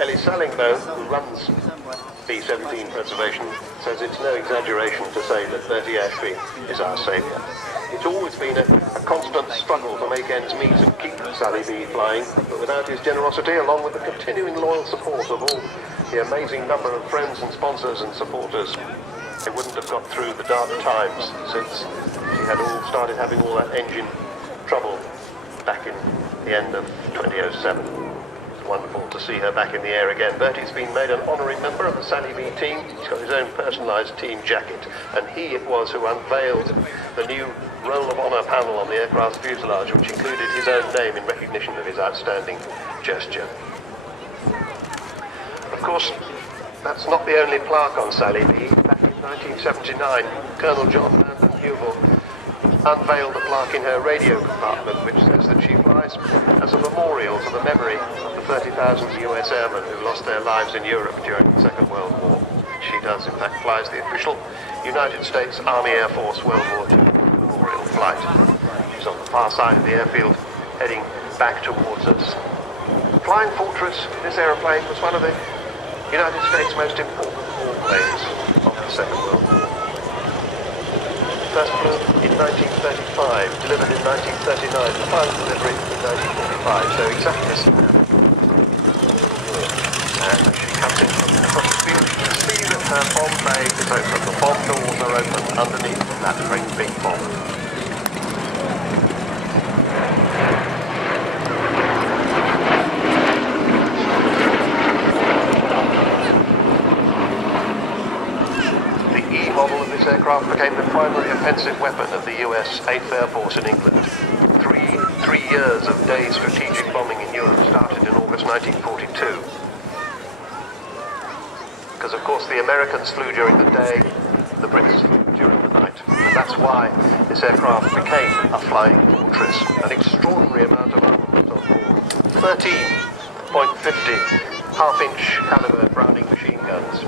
Ellie Sallingbow, who runs B-17 preservation, says it's no exaggeration to say that Bertie Ashby is our saviour. It's always been a constant struggle to make ends meet and keep Sally B flying, but without his generosity, along with the continuing loyal support of all the amazing number of friends and sponsors and supporters, it wouldn't have got through the dark times since she had started having all that engine trouble back in the end of 2007. It's wonderful to see her back in the air again. Bertie's been made an honorary member of the Sally B team. He's got his own personalised team jacket, and he it was who unveiled the new Roll of Honour panel on the aircraft's fuselage, which included his own name in recognition of his outstanding gesture. Of course, that's not the only plaque on Sally B. Back in 1979, Colonel John Landon Hewell unveiled a plaque in her radio compartment which says that she flies as a memorial to the memory of the 30,000 US airmen who lost their lives in Europe during the Second World War. She does, in fact, flies the official United States Army Air Force World War II memorial flight. She's on the far side of the airfield, heading back towards us. Flying Fortress, this aeroplane, was one of the United States' most important warplanes of the Second World War. First flew in 1935, delivered in 1939, the final delivery in 1945, so exactly as and she comes in from across the field. You can see that her bomb bay is open, the bomb doors are open underneath that great big bomb. Model of this aircraft became the primary offensive weapon of the US 8th Air Force in England. Three years of day's strategic bombing in Europe started in August 1942. Because of course the Americans flew during the day, the Brits flew during the night. And that's why this aircraft became a flying fortress. An extraordinary amount of armament on board. 13.50 half-inch caliber Browning machine guns.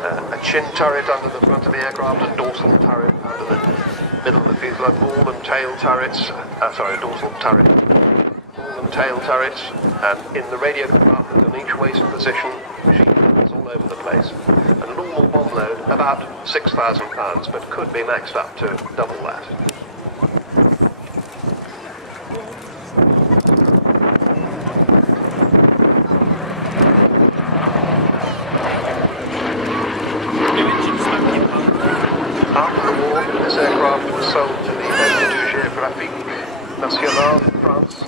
A chin turret under the front of the aircraft, a dorsal turret under the middle of the fuselage, ball and tail turrets, dorsal turret, ball and tail turrets, and in the radio compartment in each waist position, machine guns all over the place. A normal bomb load, about 6,000 pounds, but could be maxed up to double that. This aircraft was sold to the Institut Géographique National in France,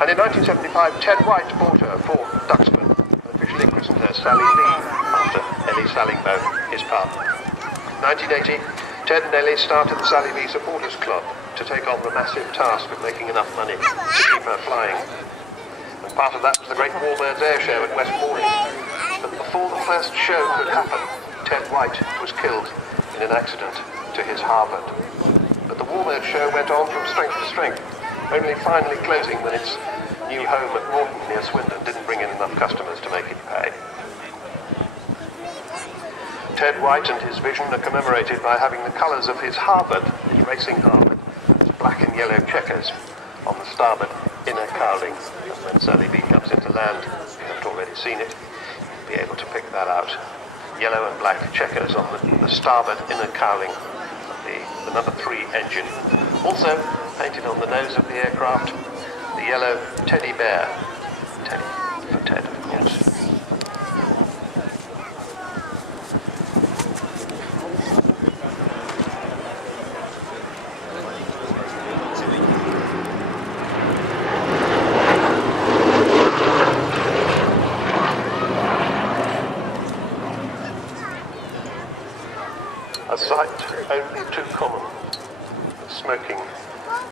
and in 1975 Ted White bought her for Duxford and officially christened her Sally B after Ellie Sallingbow, his partner. In 1980, Ted and Ellie started the Sally B Supporters Club to take on the massive task of making enough money to keep her flying. And part of that was the Great Warbirds Air Show at Westmoreland. But before the first show could happen, Ted White was killed in an accident to his Harvard. But the Warbird show went on from strength to strength, only finally closing when its new home at Norton near Swindon didn't bring in enough customers to make it pay. Ted White and his vision are commemorated by having the colours of his Harvard, his racing Harvard, black and yellow checkers on the starboard inner cowling. And when Sally B comes into land, if you haven't already seen it, you'll be able to pick that out. Yellow and black checkers on the starboard inner cowling of the number 3 engine. Also painted on the nose of the aircraft, the yellow teddy bear. Teddy for Ted, of course. A sight only too common, smoking